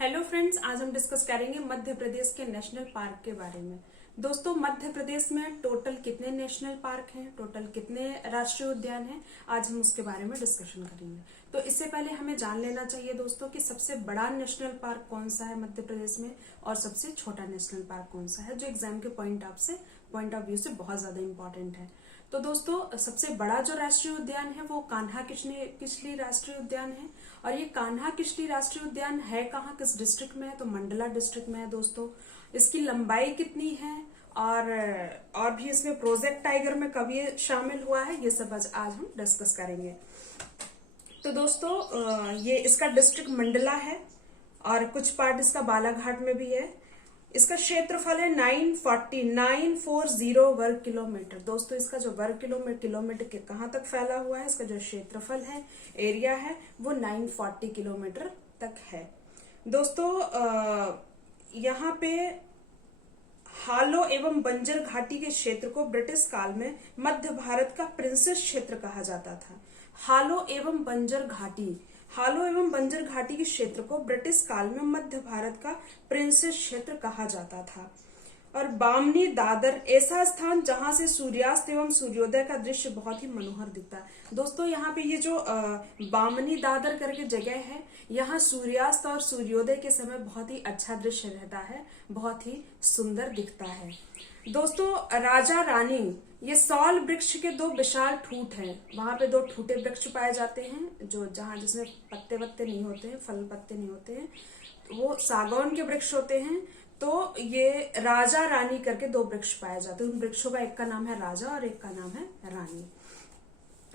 Hello friends, आज हम discuss करेंगे मध्य प्रदेश के नेशनल पार्क के बारे में। दोस्तों, मध्य प्रदेश में टोटल कितने नेशनल पार्क हैं, टोटल कितने राष्ट्रीय उद्यान हैं, आज हम उसके बारे में डिस्कशन करेंगे। तो इससे पहले हमें जान लेना चाहिए दोस्तों कि सबसे बड़ा नेशनल पार्क कौन सा है मध्य प्रदेश में और सबसे छोटा नेशनल पार्क कौन सा है, जो एग्जाम के पॉइंट ऑफ व्यू से बहुत ज्यादा इंपॉर्टेंट है। तो दोस्तों, सबसे बड़ा जो राष्ट्रीय उद्यान है वो कान्हा किसली राष्ट्रीय उद्यान है। और ये कान्हा किसली राष्ट्रीय उद्यान है कहाँ, किस डिस्ट्रिक्ट में है, तो मंडला डिस्ट्रिक्ट में है दोस्तों। इसकी लंबाई कितनी है और भी इसमें प्रोजेक्ट टाइगर में कब ये शामिल हुआ है, ये सब आज हम डिस्कस करेंगे। तो दोस्तों, ये इसका डिस्ट्रिक्ट मंडला है और कुछ पार्ट इसका बालाघाट में भी है। इसका क्षेत्रफल है 940 वर्ग किलोमीटर। दोस्तों, इसका जो वर्ग किलोमीटर के कहाँ तक फैला हुआ है, इसका जो क्षेत्रफल है, एरिया है, वो 940 किलोमीटर तक है। दोस्तों, यहाँ पे हालो एवं बंजर घाटी के क्षेत्र को ब्रिटिश काल में मध्य भारत का प्रिंसेस क्षेत्र कहा जाता था। हालो एवं बंजर घाटी के क्षेत्र को ब्रिटिश काल में मध्य भारत का प्रिंसेस क्षेत्र कहा जाता था। और बामनी दादर ऐसा स्थान जहां से सूर्यास्त एवं सूर्योदय का दृश्य बहुत ही मनोहर दिखता है। दोस्तों, यहाँ पे ये जो बामनी दादर करके जगह है, यहाँ सूर्यास्त और सूर्योदय के समय बहुत ही अच्छा दृश्य रहता है, बहुत ही सुंदर दिखता है। दोस्तों, राजा रानी, ये सौल वृक्ष के दो विशाल ठूंठ हैं। वहां पे दो ठूटे वृक्ष पाए जाते हैं जो जिसमें पत्ते नहीं होते हैं, फल पत्ते नहीं होते हैं, वो सागौन के वृक्ष होते हैं। तो ये राजा रानी करके दो वृक्ष पाए जाते हैं। उन वृक्षों का एक का नाम है राजा और एक का नाम है रानी।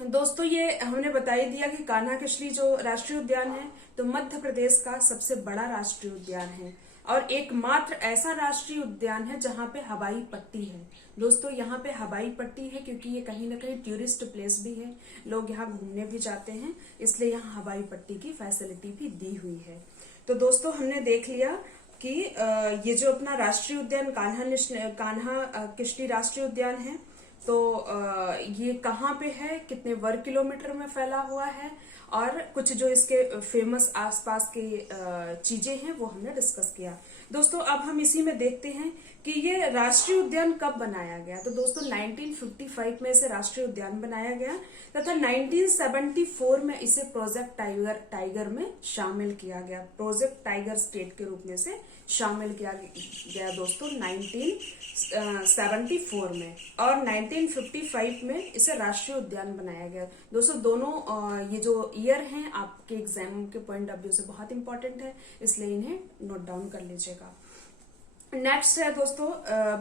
दोस्तों, ये हमने बता ही दिया कि कान्हा किसली जो राष्ट्रीय उद्यान है तो मध्य प्रदेश का सबसे बड़ा राष्ट्रीय उद्यान है और एकमात्र ऐसा राष्ट्रीय उद्यान है जहां पे हवाई पट्टी है। दोस्तों, यहाँ पे हवाई पट्टी है क्योंकि ये कहीं ना कहीं टूरिस्ट प्लेस भी है, लोग यहाँ घूमने भी जाते हैं, इसलिए यहाँ हवाई पट्टी की फैसिलिटी भी दी हुई है। तो दोस्तों, हमने देख लिया कि ये जो अपना राष्ट्रीय उद्यान कान्हा किसली राष्ट्रीय उद्यान है, तो ये कहाँ पे है, कितने वर्ग किलोमीटर में फैला हुआ है और कुछ जो इसके फेमस आसपास के चीजें हैं वो हमने डिस्कस किया। दोस्तों, अब हम इसी में देखते हैं कि ये राष्ट्रीय उद्यान कब बनाया गया। तो दोस्तों, 1955 में इसे राष्ट्रीय उद्यान बनाया गया तथा 1974 में इसे प्रोजेक्ट टाइगर में शामिल किया गया। प्रोजेक्ट टाइगर स्टेट के रूप में से शामिल किया गया दोस्तों 1974 में, और 1955 में इसे राष्ट्रीय उद्यान बनाया गया। दोस्तों, दोनों ये जो ईयर हैं आपके एग्जाम के पॉइंट ऑफ व्यू से बहुत इंपॉर्टेंट है, इसलिए इन्हें नोट डाउन कर लीजिएगा। नेक्स्ट है दोस्तों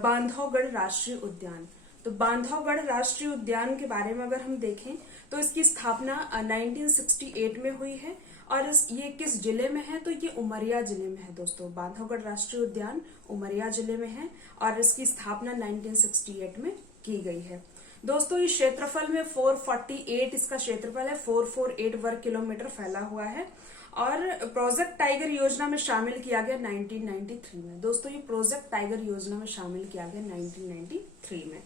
बांधवगढ़ राष्ट्रीय उद्यान। तो बांधवगढ़ राष्ट्रीय उद्यान के बारे में अगर हम देखें तो इसकी स्थापना 1968 में हुई है और ये किस जिले में है, तो ये उमरिया जिले में है। दोस्तों, बांधवगढ़ राष्ट्रीय उद्यान उमरिया जिले में है और इसकी स्थापना 1968 में की गई है। दोस्तों, इस क्षेत्रफल में 448 इसका क्षेत्रफल है, 448 वर्ग किलोमीटर फैला हुआ है और प्रोजेक्ट टाइगर योजना में शामिल किया गया 1993 में। दोस्तों, ये प्रोजेक्ट टाइगर योजना में शामिल किया गया 1993 में।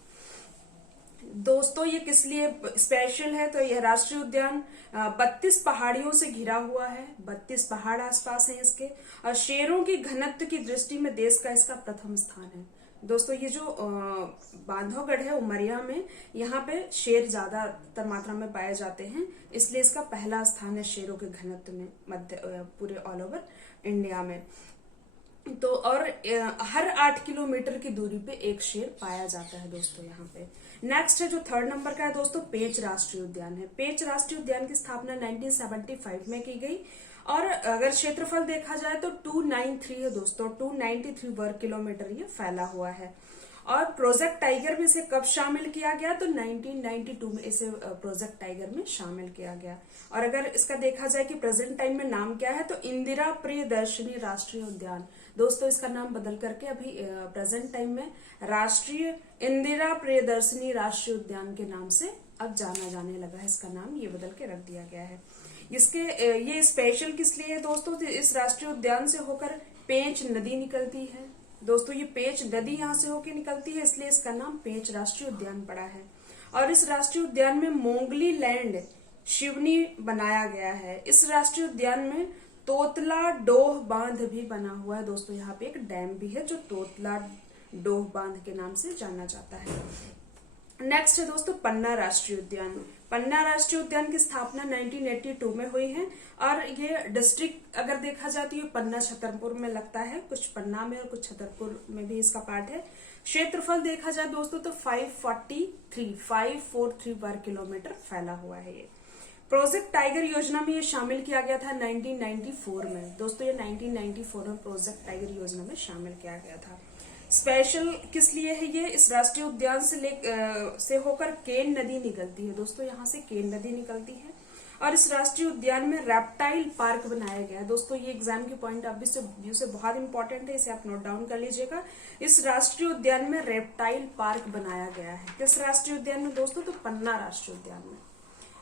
दोस्तों, ये किस लिए स्पेशल है, तो यह राष्ट्रीय उद्यान 32 पहाड़ियों से घिरा हुआ है, 32 पहाड़ आसपास हैं इसके, और शेरों की घनत्व की दृष्टि में देश का इसका प्रथम स्थान है। दोस्तों, ये जो बांधवगढ़ है उमरिया में, यहाँ पे शेर ज्यादातर मात्रा में पाए जाते हैं, इसलिए इसका पहला स्थान है शेरों के घनत्व में पूरे ऑल ओवर इंडिया में। तो और हर 8 किलोमीटर की दूरी पे एक शेर पाया जाता है दोस्तों यहाँ पे। नेक्स्ट है जो थर्ड नंबर का है दोस्तों, पेंच राष्ट्रीय उद्यान है। पेंच राष्ट्रीय उद्यान की स्थापना 1975 में की गई और अगर क्षेत्रफल देखा जाए तो 293 है दोस्तों, 293 वर्ग किलोमीटर ये फैला हुआ है। और प्रोजेक्ट टाइगर में इसे कब शामिल किया गया, तो 1992 में इसे प्रोजेक्ट टाइगर में शामिल किया गया। और अगर इसका देखा जाए कि प्रेजेंट टाइम में नाम क्या है, तो इंदिरा प्रियदर्शनी राष्ट्रीय उद्यान। दोस्तों, इसका नाम बदल करके अभी प्रेजेंट टाइम में राष्ट्रीय इंदिरा प्रियदर्शनी राष्ट्रीय उद्यान के नाम से अब जाना जाने लगा है। इसका नाम ये बदल के रख दिया गया है। ये स्पेशल किस लिए है दोस्तों, तो इस राष्ट्रीय उद्यान से होकर पेंच नदी निकलती है। दोस्तों, ये पेंच नदी यहाँ से होकर निकलती है, इसलिए इसका नाम पेंच राष्ट्रीय उद्यान पड़ा है। और इस राष्ट्रीय उद्यान में मोंगली लैंड शिवनी बनाया गया है। इस राष्ट्रीय उद्यान में तोतला डोह बांध भी बना हुआ है दोस्तों। यहाँ पे एक डैम भी है जो तोतला डोह बांध के नाम से जाना जाता है। नेक्स्ट है दोस्तों पन्ना राष्ट्रीय उद्यान। पन्ना राष्ट्रीय उद्यान की स्थापना 1982 में हुई है और ये डिस्ट्रिक्ट अगर देखा जाए तो ये पन्ना छतरपुर में लगता है, कुछ पन्ना में और कुछ छतरपुर में भी इसका पार्ट है। क्षेत्रफल देखा जाए दोस्तों तो 543 वर्ग किलोमीटर फैला हुआ है ये। प्रोजेक्ट टाइगर योजना में ये शामिल किया गया था 1994 में दोस्तों। ये 1994 में प्रोजेक्ट टाइगर योजना में शामिल किया गया था। स्पेशल किस लिए है ये? इस राष्ट्रीय उद्यान से होकर केन नदी निकलती है दोस्तों। यहाँ से केन नदी निकलती है और इस राष्ट्रीय उद्यान में रेप्टाइल पार्क बनाया गया है दोस्तों। ये एग्जाम के पॉइंट ऑफ व्यू से बहुत इंपॉर्टेंट है, इसे आप नोट डाउन कर लीजिएगा। इस राष्ट्रीय उद्यान में रेप्टाइल पार्क बनाया गया है। किस राष्ट्रीय उद्यान में दोस्तों? तो पन्ना राष्ट्रीय उद्यान में।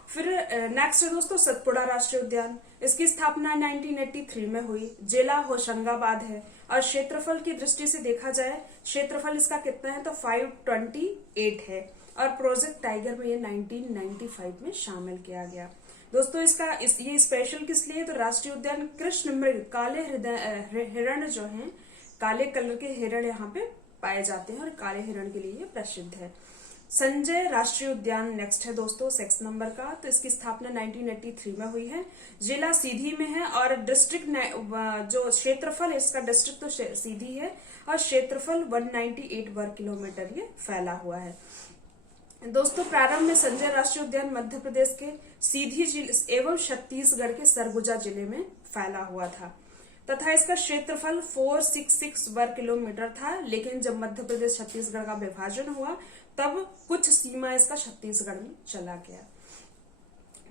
फिर नेक्स्ट है दोस्तों सतपुड़ा राष्ट्रीय उद्यान। इसकी स्थापना 1983 में हुई। जिला होशंगाबाद है और क्षेत्रफल की दृष्टि से देखा जाए, क्षेत्रफल इसका कितना है तो 528 है और प्रोजेक्ट टाइगर में ये 1995 में शामिल किया गया दोस्तों। ये स्पेशल किस लिए? तो राष्ट्रीय उद्यान कृष्ण मृग काले हिरण जो हैं, काले कलर के हिरण यहाँ पे पाए जाते हैं और काले हिरण के लिए ये प्रसिद्ध है। संजय राष्ट्रीय उद्यान नेक्स्ट है दोस्तों 6 नंबर का। तो इसकी स्थापना 1983 में हुई है। जिला सीधी में है और डिस्ट्रिक्ट जो क्षेत्रफल है इसका डिस्ट्रिक्ट तो सीधी है और क्षेत्रफल 198 वर्ग किलोमीटर ये फैला हुआ है दोस्तों। प्रारंभ में संजय राष्ट्रीय उद्यान मध्य प्रदेश के सीधी जिले एवं छत्तीसगढ़ के सरगुजा जिले में फैला हुआ था तथा इसका क्षेत्रफल 466 वर्ग किलोमीटर था। लेकिन जब मध्य प्रदेश छत्तीसगढ़ का विभाजन हुआ तब कुछ सीमा इसका छत्तीसगढ़ में चला गया।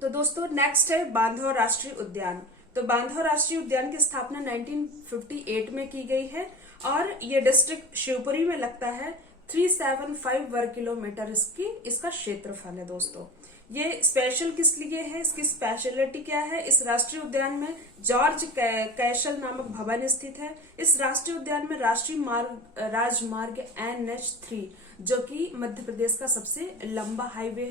तो दोस्तों नेक्स्ट है बांधव राष्ट्रीय उद्यान। तो बांधव राष्ट्रीय उद्यान की स्थापना 1958 में की गई है और ये डिस्ट्रिक्ट शिवपुरी में लगता है। 375 वर्ग किलोमीटर इसका क्षेत्रफल है दोस्तों। ये स्पेशल किस लिए है? इसकी स्पेशलिटी क्या है? इस राष्ट्रीय उद्यान में जॉर्ज कैसल नामक भवन स्थित है। इस राष्ट्रीय उद्यान में राष्ट्रीय राजमार्ग NH3 जो कि मध्य प्रदेश का सबसे लंबा हाईवे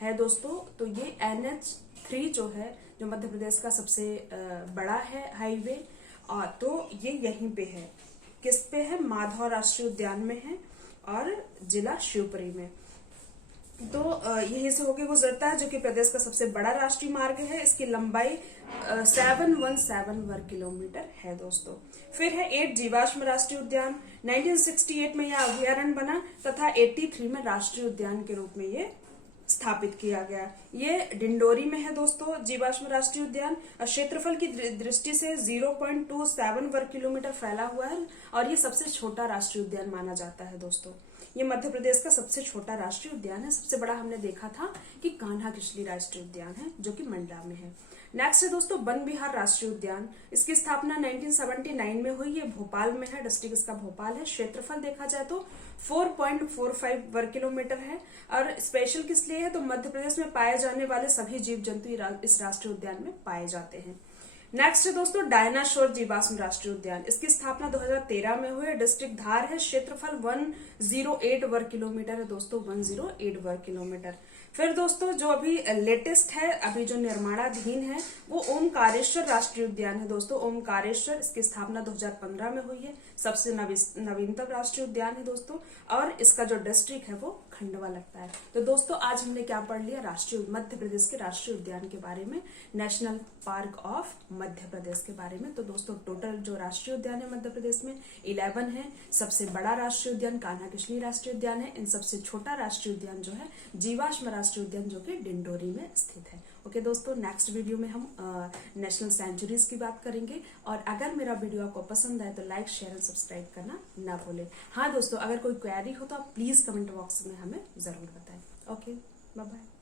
है दोस्तों। तो ये NH3 जो है जो मध्य प्रदेश का सबसे बड़ा है हाईवे, और तो ये यहीं पे है। किस पे है? माधव राष्ट्रीय उद्यान में है और जिला शिवपुरी में। तो यहीं से होके गुजरता है जो कि प्रदेश का सबसे बड़ा राष्ट्रीय मार्ग है। इसकी लंबाई 717 वर्ग किलोमीटर है दोस्तों। फिर है 8 जीवाश्म राष्ट्रीय उद्यान। 1968 में यह अभ्यारण्य बना तथा 83 में राष्ट्रीय उद्यान के रूप में ये स्थापित किया गया। ये डिंडोरी में है दोस्तों जीवाश्म राष्ट्रीय उद्यान। क्षेत्रफल की दृष्टि से 0.27 वर्ग किलोमीटर फैला हुआ है और ये सबसे छोटा राष्ट्रीय उद्यान माना जाता है दोस्तों। ये मध्य प्रदेश का सबसे छोटा राष्ट्रीय उद्यान है। सबसे बड़ा हमने देखा था कि कान्हा किसली राष्ट्रीय उद्यान है जो कि मंडला में है। नेक्स्ट है दोस्तों वन विहार राष्ट्रीय उद्यान। इसकी स्थापना 1979 में हुई। ये भोपाल में है, डिस्ट्रिक्ट इसका भोपाल है। क्षेत्रफल देखा जाए तो 4.45 वर्ग किलोमीटर है और स्पेशल किस लिए है? तो मध्य प्रदेश में पाए जाने वाले सभी जीव जंतु इस राष्ट्रीय उद्यान में पाए जाते हैं। नेक्स्ट है दोस्तों डायनासोर जीवाश्म राष्ट्रीय उद्यान। इसकी स्थापना 2013 में हुई। डिस्ट्रिक्ट धार है। क्षेत्रफल 108 वर्ग किलोमीटर है दोस्तों, 108 वर्ग किलोमीटर। फिर दोस्तों जो अभी लेटेस्ट है, अभी जो निर्माणाधीन है, वो ओमकारेश्वर राष्ट्रीय उद्यान है दोस्तों। ओमकारेश्वर, इसकी स्थापना 2015 में हुई है। सबसे नवीनतम राष्ट्रीय उद्यान है दोस्तों और इसका जो डिस्ट्रिक्ट है वो खंडवा लगता है। तो दोस्तों आज हमने क्या पढ़ लिया? मध्य प्रदेश के राष्ट्रीय उद्यान के बारे में, national park of Madhya Pradesh के बारे में। तो दोस्तों टोटल जो राष्ट्रीय उद्यान है मध्य प्रदेश में 11 है। सबसे बड़ा राष्ट्रीय उद्यान कान्हा किसली राष्ट्रीय उद्यान है। इन सबसे छोटा राष्ट्रीय उद्यान जो है जीवाश्म राष्ट्रीय उद्यान जो कि डिंडोरी में स्थित है। ओके दोस्तों, नेक्स्ट वीडियो में हम नेशनल सेंचुरीज की बात करेंगे। और अगर मेरा वीडियो आपको पसंद आए तो लाइक शेयर एंड सब्सक्राइब करना ना भूलें। हाँ दोस्तों, अगर कोई क्वेरी हो तो आप प्लीज कमेंट बॉक्स में हमें जरूर बताएं। Okay, bye bye.